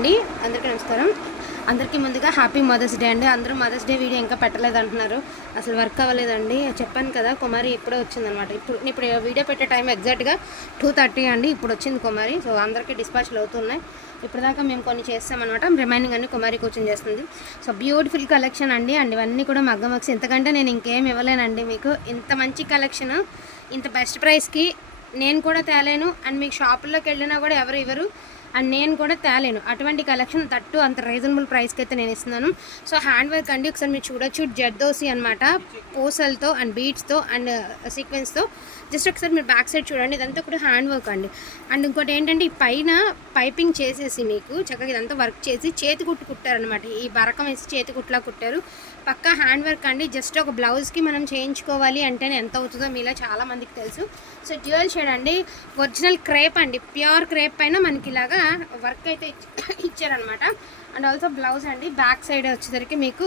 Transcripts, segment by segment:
అండి. అందరికీ నమస్కారం. అందరికీ ముందుగా హ్యాపీ మదర్స్ డే అండి. అందరూ మదర్స్ డే వీడియో ఇంకా పెట్టలేదు అంటున్నారు అసలు వర్క్ అవ్వలేదండి. చెప్పాను కదా కుమారి ఇప్పుడే వచ్చిందనమాట ఇప్పుడు ఇప్పుడు వీడియో పెట్టే టైం ఎగ్జాక్ట్గా టూ థర్టీ అండి. ఇప్పుడు వచ్చింది కుమారి. సో అందరికీ డిస్పాచ్లు అవుతున్నాయి. ఇప్పటిదాకా మేము కొన్ని చేస్తామన్నమాట. రిమైనింగ్ అన్ని కుమారి కోచింగ్ చేస్తుంది. సో బ్యూటిఫుల్ కలెక్షన్ అండి. అండ్ ఇవన్నీ కూడా మగ్గ మగ్స్ నేను ఇంకేం ఇవ్వలేనండి మీకు. ఇంత మంచి కలెక్షన్ ఇంత బెస్ట్ ప్రైస్కి నేను కూడా తేలేను. అండ్ మీకు షాపుల్లోకి వెళ్ళినా కూడా ఎవరు ఇవ్వరు. అండ్ నేను కూడా తేలేను. అటువంటి కలెక్షన్ తట్టు అంత రీజనబుల్ ప్రైస్కి అయితే నేను ఇస్తున్నాను. సో హ్యాండ్ వర్క్ అండి. ఒకసారి మీరు చూడొచ్చు. జర్దోసి అనమాట పూసలతో అండ్ బీట్స్తో అండ్ సీక్వెన్స్తో. జస్ట్ ఒకసారి మీరు బ్యాక్ సైడ్ చూడండి ఇదంతా కూడా హ్యాండ్ వర్క్ అండి. అండ్ ఇంకోటి ఏంటంటే ఈ పైన పైపింగ్ చేసేసి మీకు చక్కగా ఇదంతా వర్క్ చేసి చేతి కుట్టు కుట్టారనమాట ఈ బరకం వేసి చేతి కుట్టులా కుట్టారు. పక్కా హ్యాండ్ వర్క్ అండి. జస్ట్ ఒక బ్లౌజ్కి మనం చేయించుకోవాలి అంటేనే ఎంత అవుతుందో మీలో చాలామందికి తెలుసు. సో డ్యూయల్ షేడ్ అండి. ఒరిజినల్ క్రేప్ అండి. ప్యూర్ క్రేప్ పైన మనకి ఇలాగా వర్క్ అయితే ఇచ్చారనమాట అండ్ ఆల్సో బ్లౌజ్ అండి. బ్యాక్ సైడ్ వచ్చేసరికి మీకు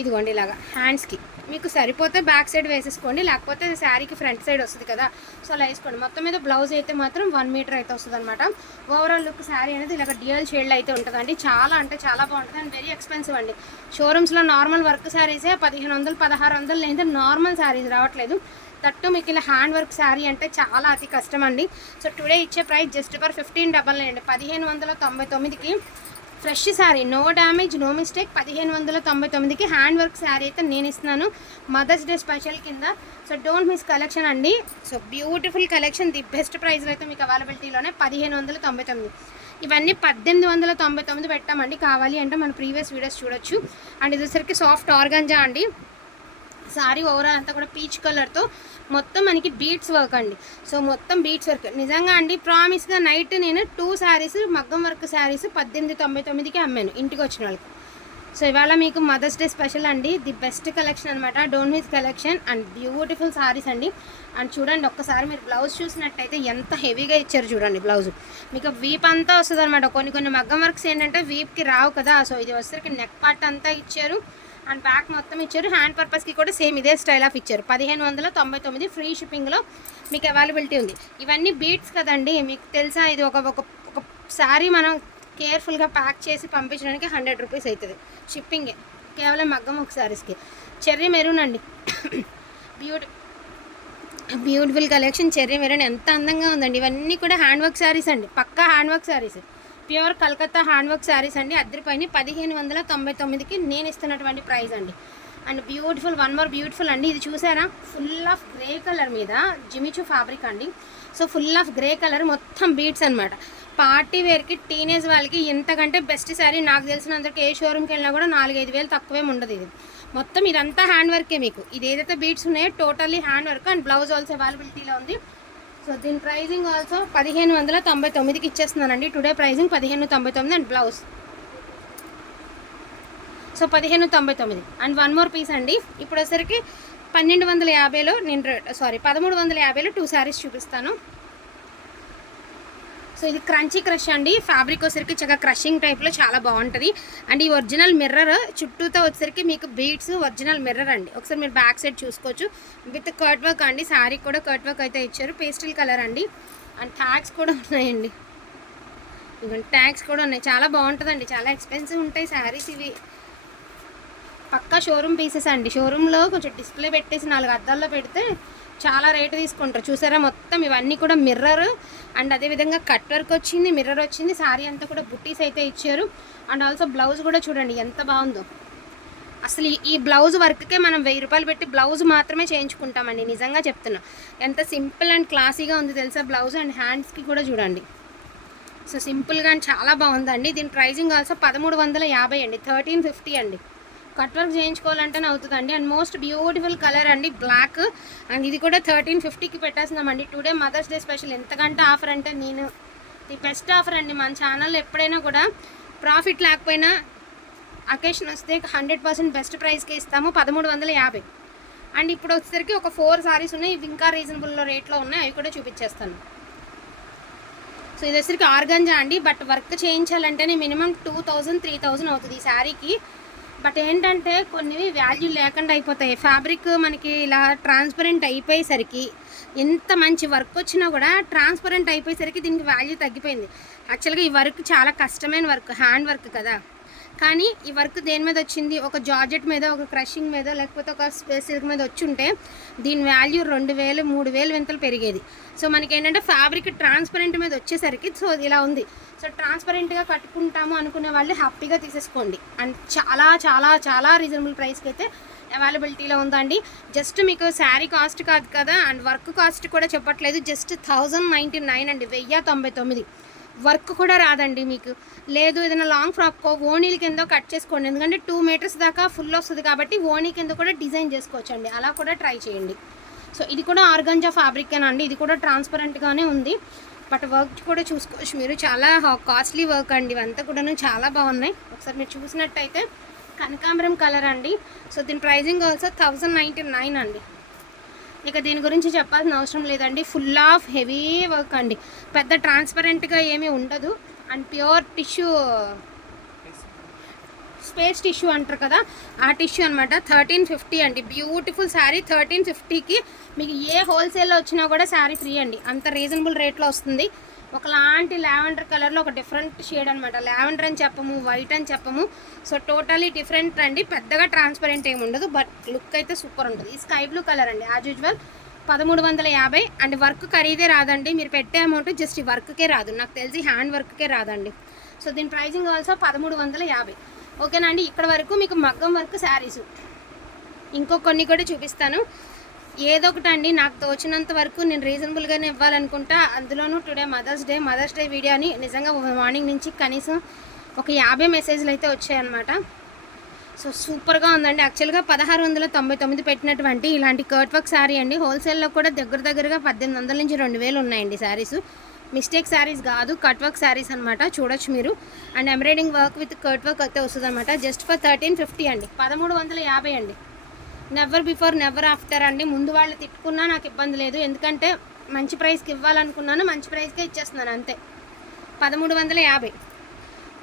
ఇదిగోండి ఇలాగా హ్యాండ్స్కి. మీకు సరిపోతే బ్యాక్ సైడ్ వేసేసుకోండి లేకపోతే శారీకి ఫ్రంట్ సైడ్ వస్తుంది కదా సో అలా వేసుకోండి. మొత్తం మీద బ్లౌజ్ అయితే మాత్రం వన్ మీటర్ అయితే వస్తుంది అనమాట ఓవరాల్ లుక్ శారీ అనేది ఇలాగ డియల్ షేడ్ అయితే ఉంటుందండి. చాలా అంటే చాలా బాగుంటుంది అండ్ వెరీ ఎక్స్పెన్సివ్ అండి. షోరూమ్స్లో నార్మల్ వర్క్ శారీసే పదిహేను వందలు పదహారు వందలు లేదా నార్మల్ శారీస్ రావట్లేదు. తట్టు మీకు ఇలా హ్యాండ్ వర్క్ శారీ అంటే చాలా అతి కష్టం అండి. సో టుడే ఇచ్చే price just for fifteen double nine అండి. పదిహేను వందల తొంభై తొమ్మిదికి fresh sari. No damage no mistake. పదిహేను వందల తొంభై తొమ్మిదికి హ్యాండ్ వర్క్ శారీ అయితే నేను ఇస్తున్నాను. మదర్స్ డే స్పెషల్ కింద. సో డోంట్ మిస్ కలెక్షన్ అండి. So beautiful collection. The best ప్రైస్లో అయితే మీకు అవైలబిలిటీలోనే పదిహేను వందల తొంభై తొమ్మిది. ఇవన్నీ పద్దెనిమిది వందల తొంభై తొమ్మిది పెట్టామండి. కావాలి అంటే మన ప్రీవియస్ వీడియోస్ చూడొచ్చు. అండ్ ఇది వచ్చరికి సాఫ్ట్ ఆర్గంజా అండి. సారీ ఓవరాల్ అంతా కూడా పీచ్ కలర్తో మొత్తం మనకి బీట్స్ వర్క్ అండి. సో మొత్తం బీట్స్ వర్క్ నిజంగా అండి ప్రామిస్గా నైట్ నేను టూ శారీస్ మగ్గం వర్క్ శారీస్ పద్దెనిమిది తొంభై తొమ్మిదికి అమ్మాను ఇంటికి వచ్చిన వాళ్ళకి. సో ఇవాళ మీకు మదర్స్ డే స్పెషల్ అండి. ది బెస్ట్ కలెక్షన్ అనమాట don't miss collection and beautiful saris అండి. అండ్ చూడండి ఒక్కసారి మీరు బ్లౌజ్ చూసినట్టయితే ఎంత హెవీగా ఇచ్చారు చూడండి బ్లౌజ్ మీకు వీప్ అంతా వస్తుంది అనమాట కొన్ని కొన్ని మగ్గం వర్క్స్ ఏంటంటే వీప్కి రావు కదా. సో ఇది వచ్చేసరికి నెక్ పార్ట్ అంతా ఇచ్చారు. అండ్ బ్యాక్ మొత్తం ఇచ్చారు. హ్యాండ్ పర్పస్కి కూడా సేమ్ ఇదే స్టైల్ ఆఫ్ ఇచ్చారు. పదిహేను వందల తొంభై తొమ్మిది ఫ్రీ షిప్పింగ్లో మీకు అవైలబిలిటీ ఉంది. ఇవన్నీ బీట్స్ కదండి మీకు తెలుసా? ఇది ఒక ఒక శారీ మనం కేర్ఫుల్గా ప్యాక్ చేసి పంపించడానికి హండ్రెడ్ రూపీస్ అవుతుంది షిప్పింగే కేవలం మగ్గం ఒక శారీస్కి చెర్రీ మెరూన్ అండి. Beauty beautiful collection cherry maroon ఎంత అందంగా ఉందండి. ఇవన్నీ కూడా హ్యాండ్ వర్క్ శారీస్ అండి. పక్కా hand work saris pure Calcutta hand work saris అండి. అద్దరిపైన పదిహేను వందల తొంభై తొమ్మిదికి నేను ఇస్తున్నటువంటి ప్రైస్ అండి. And beautiful one more beautiful అండి. ఇది చూసారా? ఫుల్ ఆఫ్ గ్రే కలర్ మీద జిమిచు ఫ్యాబ్రిక్ అండి. So full of grey colour మొత్తం బీట్స్ అనమాట పార్టీ వేర్కి టీనేజ్ వాళ్ళకి ఎంతకంటే బెస్ట్ శారీ నాకు తెలిసినందరికి ఏ షోరూమ్కి వెళ్ళినా కూడా నాలుగైదు వేలు తక్కువే ఉండదు ఇది. మొత్తం ఇదంతా హ్యాండ్ వర్కే మీకు. ఇది ఏదైతే బీట్స్ ఉన్నాయో totally hand work and blouse also అవైలబిలిటీలో ఉంది. సో దీని ప్రైజింగ్ ఆల్సో పదిహేను వందల తొంభై తొమ్మిదికి ఇచ్చేస్తున్నానండి. టుడే ప్రైజింగ్ పదిహేను తొంభై తొమ్మిది అండ్ బ్లౌజ్ సో పదిహేను తొంభై తొమ్మిది. అండ్ వన్ మోర్ పీస్ అండి. ఇప్పుడు వచ్చరికి పన్నెండు వందల యాభైలో నేను సారీ పదమూడు వందల యాభైలో టూ శారీస్ చూపిస్తాను. సో ఇది క్రంచీ క్రష్ అండి. ఫ్యాబ్రిక్ వచ్చేసరికి చక్కగా క్రషింగ్ టైప్లో చాలా బాగుంటుంది. అండ్ ఈ ఒరిజినల్ మిర్రర్ చుట్టూతో వచ్చేసరికి మీకు బీట్స్ ఒరిజినల్ మిర్రర్ అండి. ఒకసారి మీరు బ్యాక్ సైడ్ చూసుకోవచ్చు. విత్ కర్ట్ వర్క్ అండి. శారీ కూడా కర్ట్ వర్క్ అయితే ఇచ్చారు. పేస్టిల్ కలర్ అండి. అండ్ ట్యాగ్స్ కూడా ఉన్నాయండి. ట్యాగ్స్ కూడా ఉన్నాయి. చాలా బాగుంటుందండి. చాలా ఎక్స్పెన్సివ్ ఉంటాయి శారీస్ ఇవి. పక్కా షోరూమ్ పీసెస్ అండి. షోరూంలో కొంచెం డిస్ప్లే పెట్టేసి నాలుగు అద్దాల్లో పెడితే చాలా రేటు తీసుకుంటారు. చూసారా? మొత్తం ఇవన్నీ కూడా మిర్రర్ అండ్ అదేవిధంగా కట్ వర్క్ వచ్చింది మిర్రర్ వచ్చింది. శారీ అంతా కూడా బుట్టీస్ అయితే ఇచ్చారు. అండ్ ఆల్సో బ్లౌజ్ కూడా చూడండి ఎంత బాగుందో. అసలు ఈ- బ్లౌజ్ వర్క్కే మనం వెయ్యి రూపాయలు పెట్టి బ్లౌజ్ మాత్రమే చేయించుకుంటామండి. నిజంగా చెప్తున్నా. ఎంత సింపుల్ అండ్ క్లాసీగా ఉంది తెలుసా బ్లౌజ్ అండ్ హ్యాండ్స్కి కూడా చూడండి. సో సింపుల్గా అండ్ చాలా బాగుందండి. దీని ప్రైజింగ్ ఆల్సో పదమూడు వందల యాభై అండి. థర్టీన్ ఫిఫ్టీ అండి. కట్ వర్క్ చేయించుకోవాలంటేనే అవుతుందండి. అండ్ మోస్ట్ బ్యూటిఫుల్ కలర్ అండి బ్లాక్ అండ్ ఇది కూడా థర్టీన్ ఫిఫ్టీకి పెట్టేస్తున్నామండి. టుడే మదర్స్ డే స్పెషల్ ఎంతకంటే ఆఫర్ అంటే నేను ది బెస్ట్ ఆఫర్ అండి మన ఛానల్ ఎప్పుడైనా కూడా ప్రాఫిట్ లేకపోయినా అకేషన్ వస్తే హండ్రెడ్ పర్సెంట్ బెస్ట్ ప్రైస్కి ఇస్తాము పదమూడు వందల యాభై. అండ్ ఇప్పుడు వచ్చేసరికి ఒక ఫోర్ సారీస్ ఉన్నాయి. ఇవి ఇంకా రీజనబుల్ రేట్లో ఉన్నాయి. అవి కూడా చూపించేస్తాను. సో ఇది వచ్చేసరికి ఆర్గంజా అండి. But work చేయించాలంటేనే minimum two thousand three thousand అవుతుంది ఈ శారీకి బట్ ఏంటంటే కొన్ని వాల్యూ లేకుండా అయిపోతాయి. ఫ్యాబ్రిక్ మనకి ఇలా ట్రాన్స్పరెంట్ అయిపోయేసరికి ఎంత మంచి వర్క్ వచ్చినా కూడా ట్రాన్స్పరెంట్ అయిపోయేసరికి దీనికి వాల్యూ తగ్గిపోయింది. యాక్చువల్గా ఈ వర్క్ చాలా కష్టమైన వర్క్ హ్యాండ్ వర్క్ కదా. కానీ ఈ వర్క్ దేని మీద వచ్చింది? ఒక జార్జెట్ మీద ఒక క్రషింగ్ మీద లేకపోతే ఒక స్పేస్ మీద వచ్చి ఉంటే దీని వాల్యూ రెండు వేలు మూడు వేలు వింతలు పెరిగేది. సో మనకి ఏంటంటే ఫ్యాబ్రిక్ ట్రాన్స్పరెంట్ మీద వచ్చేసరికి సో ఇలా ఉంది. సో ట్రాన్స్పరెంట్గా కట్టుకుంటాము అనుకునే వాళ్ళు హ్యాపీగా తీసేసుకోండి. అండ్ చాలా చాలా చాలా రీజనబుల్ ప్రైస్కి అయితే అవైలబిలిటీలో ఉందండి జస్ట్ మీకు శారీ కాస్ట్ కాదు కదా? అండ్ వర్క్ కాస్ట్ కూడా చెప్పట్లేదు. జస్ట్ థౌజండ్ నైంటీ నైన్ అండి. వెయ్యి తొంభై తొమ్మిది. వర్క్ కూడా రాదండి మీకు. లేదు ఏదైనా లాంగ్ ఫ్రాక్ ఓనీల కింద కట్ చేసుకోండి. ఎందుకంటే టూ మీటర్స్ దాకా ఫుల్ వస్తుంది కాబట్టి ఓనీ కింద కూడా డిజైన్ చేసుకోవచ్చండి. అలా కూడా ట్రై చేయండి. సో ఇది కూడా ఆర్గంజా ఫ్యాబ్రిక్ అండి? ఇది కూడా ట్రాన్స్పరెంట్గానే ఉంది. బట్ వర్క్ కూడా చూసుకోవచ్చు మీరు చాలా కాస్ట్లీ వర్క్ అండి. ఇవంతా కూడా చాలా బాగున్నాయి. ఒకసారి మీరు చూసినట్టయితే కనకాంబరం కలర్ అండి. సో దీని pricing also thousand ninety nine అండి. ఇక దీని గురించి చెప్పాల్సిన అవసరం లేదండి. ఫుల్ ఆఫ్ హెవీ వర్క్ అండి. పెద్ద ట్రాన్స్పరెంట్గా ఏమీ ఉండదు. And pure tissue space tissue అంటారు కదా ఆ టిష్యూ అనమాట థర్టీన్ ఫిఫ్టీ అండి. బ్యూటిఫుల్ శారీ థర్టీన్ ఫిఫ్టీకి మీకు ఏ హోల్సేల్లో వచ్చినా కూడా శారీ ఫ్రీ అండి. అంత రీజనబుల్ రేట్లో వస్తుంది. ఒకలాంటి లావెండర్ కలర్లో ఒక డిఫరెంట్ షేడ్ అనమాట లావెండర్ అని చెప్పము వైట్ అని చెప్పము. సో టోటలీ డిఫరెంట్ అండి. పెద్దగా ట్రాన్స్పరెంట్ ఏమి ఉండదు. బట్ లుక్ అయితే సూపర్ ఉంటుంది. ఈ స్కై బ్లూ కలర్ అండి యాజ్ యూజువల్ పదమూడు వందల యాభై. అండ్ వర్క్ ఖరీదే రాదండి. మీరు పెట్టే అమౌంట్ జస్ట్ ఈ వర్క్కే రాదు. నాకు తెలిసి హ్యాండ్ వర్క్కే రాదండి. సో దీని ప్రైజింగ్ ఆల్సో పదమూడు వందల యాభై. ఓకేనా అండి? ఇక్కడ వరకు మీకు మగ్గం వర్క్ శారీస్. ఇంకో కొన్ని కూడా చూపిస్తాను. ఏదో ఒకటండి అండి నాకు తోచినంత వరకు నేను రీజనబుల్గానే ఇవ్వాలనుకుంటా. అందులోనూ today mother's day mother's day video అని నిజంగా మార్నింగ్ నుంచి కనీసం ఒక యాభై మెసేజ్లు అయితే వచ్చాయన్నమాట. సో సూపర్గా ఉందండి. యాక్చువల్గా పదహారు వందల తొంభై తొమ్మిది పెట్టినటువంటి ఇలాంటి కర్ట్ వర్క్ శారీ అండి. హోల్సేల్లో కూడా దగ్గర దగ్గరగా పద్దెనిమిది వందల నుంచి రెండు వేలు ఉన్నాయండి శారీస్. మిస్టేక్ శారీస్ కాదు కట్ వర్క్ శారీస్ అనమాట చూడొచ్చు మీరు. And embroidering work with cut work అయితే వస్తుంది అనమాట జస్ట్ ఫర్ థర్టీన్ ఫిఫ్టీ అండి. పదమూడు వందల యాభై అండి. నెవర్ బిఫోర్ నెవర్ ఆఫ్టర్ అండి. ముందు వాళ్ళు తిట్టుకున్నా నాకు ఇబ్బంది లేదు. ఎందుకంటే మంచి ప్రైస్కి ఇవ్వాలనుకున్నాను మంచి ప్రైస్కే ఇచ్చేస్తున్నాను అంతే. పదమూడు వందల యాభై.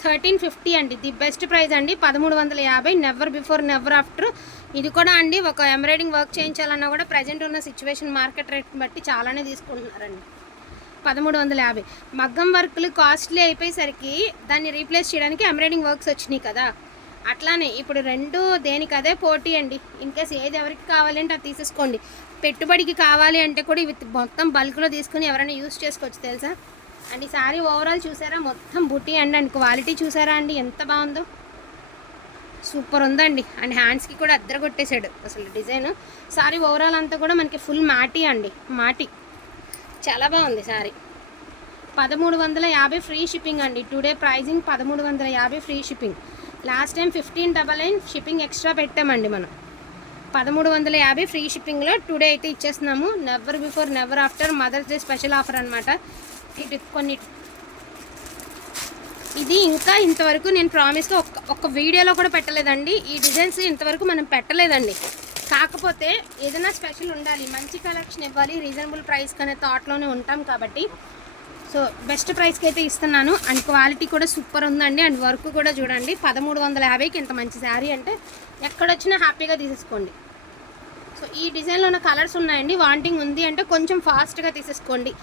థర్టీన్ ఫిఫ్టీ అండి. ది బెస్ట్ ప్రైస్ అండి. పదమూడు వందల యాభై. నెవర్ బిఫోర్ నెవర్ ఆఫ్టర్ ఇది కూడా అండి ఒక ఎంబ్రాయిడింగ్ వర్క్ చేయించాలన్నా కూడా ప్రజెంట్ ఉన్న సిచ్యువేషన్ మార్కెట్ రేట్ని బట్టి చాలానే తీసుకుంటున్నారండి. పదమూడు వందల యాభై. మగ్గం వర్క్లు కాస్ట్లీ అయిపోయేసరికి దాన్ని రీప్లేస్ చేయడానికి ఎంబ్రాయిడింగ్ వర్క్స్ వచ్చినాయి కదా. అట్లానే ఇప్పుడు రెండు దేనికి అదే పోటీ అండి. ఇన్ కేస్ ఏది ఎవరికి కావాలంటే అది తీసేసుకోండి. పెట్టుబడికి కావాలి అంటే కూడా ఇవి మొత్తం బల్క్లో తీసుకుని ఎవరైనా యూస్ చేసుకోవచ్చు తెలుసా? అండ్ ఈ సారీ ఓవరాల్ చూసారా? మొత్తం బుట్టి అండి అండ్ క్వాలిటీ చూసారా అండి? ఎంత బాగుందో. సూపర్ ఉందండి. అండ్ హ్యాండ్స్కి కూడా అద్దర కొట్టేశాడు అసలు డిజైన్. సారీ ఓవరాల్ అంతా కూడా మనకి ఫుల్ మాటీ అండి. మాటి. చాలా బాగుంది సారీ. పదమూడు వందల యాభై ఫ్రీ షిప్పింగ్ అండి. టుడే ప్రైజింగ్ పదమూడు వందల యాభై free shipping last time fifteen double nine shipping extra పెట్టామండి మనం. పదమూడు వందల యాభై ఫ్రీ షిప్పింగ్లో టుడే అయితే ఇచ్చేస్తున్నాము. Never before never after mother's day special offer అనమాట ఇటు కొన్ని ఇది ఇంకా ఇంతవరకు నేను ప్రామిస్గా ఒక్క ఒక్క వీడియోలో కూడా పెట్టలేదండి. ఈ డిజైన్స్ ఇంతవరకు మనం పెట్టలేదండి. కాకపోతే ఏదైనా స్పెషల్ ఉండాలి. మంచి కలెక్షన్ ఇవ్వాలి. రీజనబుల్ ప్రైస్ అనే థాట్లోనే ఉంటాం కాబట్టి సో బెస్ట్ ప్రైస్కి అయితే ఇస్తున్నాను. అండ్ క్వాలిటీ కూడా సూపర్ ఉందండి. అండ్ వర్క్ కూడా చూడండి. పదమూడు వందల యాభైకి ఇంత మంచి శారీ అంటే ఎక్కడొచ్చినా హ్యాపీగా తీసేసుకోండి. సో ఈ డిజైన్లో ఉన్న కలర్స్ ఉన్నాయండి. వాంటింగ్ ఉంది అంటే కొంచెం ఫాస్ట్గా తీసేసుకోండి.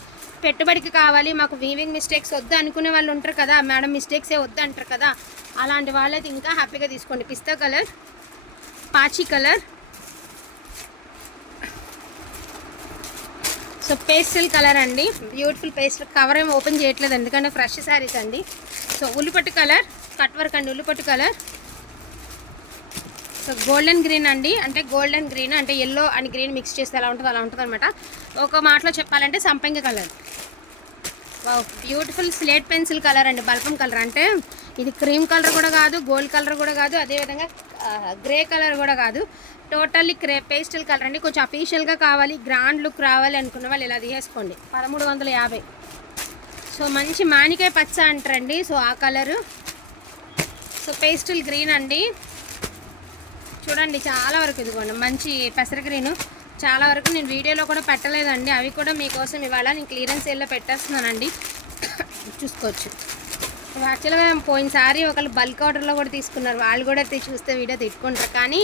పెట్టుబడికి కావాలి. మాకు వీవింగ్ మిస్టేక్స్ వద్దు అనుకునే వాళ్ళు ఉంటారు కదా. మేడం మిస్టేక్సే వద్దు అంటారు కదా. అలాంటి వాళ్ళైతే ఇంకా హ్యాపీగా తీసుకోండి. పిస్తా colour peach colour so pastel colour అండి. Beautiful pastel. కవర్ ఏమి ఓపెన్ చేయట్లేదు. ఎందుకంటే ఫ్రెష్ శారీస్ అండి. సో ఉల్లిపట్టు కలర్ కట్ వర్క్ అండి ఉల్లిపట్టు కలర్. సో గోల్డెన్ గ్రీన్ అండి. అంటే గోల్డెన్ గ్రీన్ అంటే ఎల్లో అండ్ గ్రీన్ మిక్స్ చేస్తే ఎలా ఉంటుందో అలా ఉంటుంది అనమాట ఒక మాటలో చెప్పాలంటే సంపంగి colour. Beautiful slate pencil colour అండి. బల్పం కలర్. అంటే ఇది క్రీమ్ కలర్ కూడా కాదు గోల్డ్ కలర్ కూడా కాదు అదేవిధంగా గ్రే కలర్ కూడా కాదు. టోటల్లీ క్రే పేస్టల్ కలర్ అండి. కొంచెం అఫీషియల్గా కావాలి గ్రాండ్ లుక్ రావాలి అనుకున్న వాళ్ళు ఇలా తీసేసుకోండి. పదమూడు వందల యాభై. సో మంచి మానికాయ పచ్చ అంటారండి. సో ఆ కలరు. సో పేస్టల్ గ్రీన్ అండి. చూడండి చాలా వరకు ఇదిగోండి మంచి పెసర గ్రీను. చాలా వరకు నేను వీడియోలో కూడా పెట్టలేదండి. అవి కూడా మీకోసం ఇవాళ నేను క్లియరెన్స్ సేల్లో పెట్టేస్తున్నానండి. చూసుకోవచ్చు. యాక్చువల్గా పోయినసారి ఒకళ్ళు బల్క్ ఆర్డర్లో కూడా తీసుకున్నారు. వాళ్ళు కూడా చూస్తే వీడియో తిట్టుకుంటారు. కానీ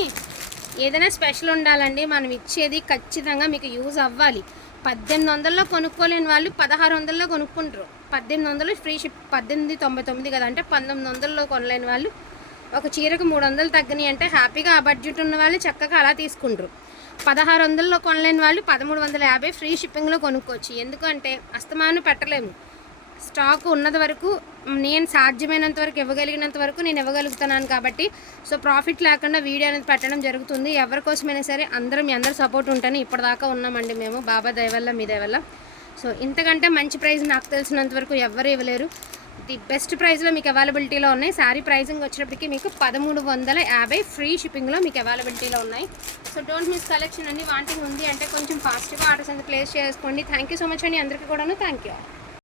ఏదైనా స్పెషల్ ఉండాలండి మనం ఇచ్చేది ఖచ్చితంగా మీకు యూజ్ అవ్వాలి. పద్దెనిమిది వందల్లో కొనుక్కోలేని వాళ్ళు పదహారు వందల్లో కొనుక్కుంటారు. పద్దెనిమిది వందలు ఫ్రీ షిప్ పద్దెనిమిది తొంభై తొమ్మిది కదా అంటే పంతొమ్మిది వందల్లో కొనలేని వాళ్ళు ఒక చీరకు మూడు వందలు తగ్గినాయి అంటే హ్యాపీగా ఆ బడ్జెట్ ఉన్న వాళ్ళు చక్కగా అలా తీసుకుంటారు. పదహారు వందల్లో కొనలేని వాళ్ళు పదమూడు వందల యాభై ఫ్రీ షిప్పింగ్లో కొనుక్కోవచ్చు. ఎందుకంటే అస్తమానం పెట్టలేము. స్టాక్ ఉన్నది వరకు నేను సాధ్యమైనంత వరకు ఇవ్వగలిగినంత వరకు నేను ఇవ్వగలుగుతున్నాను కాబట్టి సో ప్రాఫిట్ లేకుండా వీడియో అనేది పెట్టడం జరుగుతుంది. ఎవరి కోసమైనా సరే అందరూ మీ అందరు సపోర్ట్ ఉంటేనే ఇప్పటిదాకా ఉన్నామండి మేము. బాబా దయవల్ల మీ దయవల్ల. సో ఇంతకంటే మంచి ప్రైస్ నాకు తెలిసినంత వరకు ఎవరు ఇవ్వలేరు. ది బెస్ట్ ప్రైస్లో మీకు అవైలబిలిటీలో ఉన్నాయి. శారీ ప్రైజింగ్ వచ్చేటప్పటికి మీకు పదమూడు వందల యాభై ఫ్రీ షిప్పింగ్లో మీకు అవైలబిలిటీలో ఉన్నాయి. సో డోంట్ మిస్ కలెక్షన్ అన్ని వాంటింగ్ ఉంది అంటే కొంచెం ఫాస్ట్గా ఆర్డర్స్ అనేది ప్లేస్ చేసుకోండి. థ్యాంక్ యూ సో మచ్ అండి. అందరికీ కూడాను థ్యాంక్ యూ.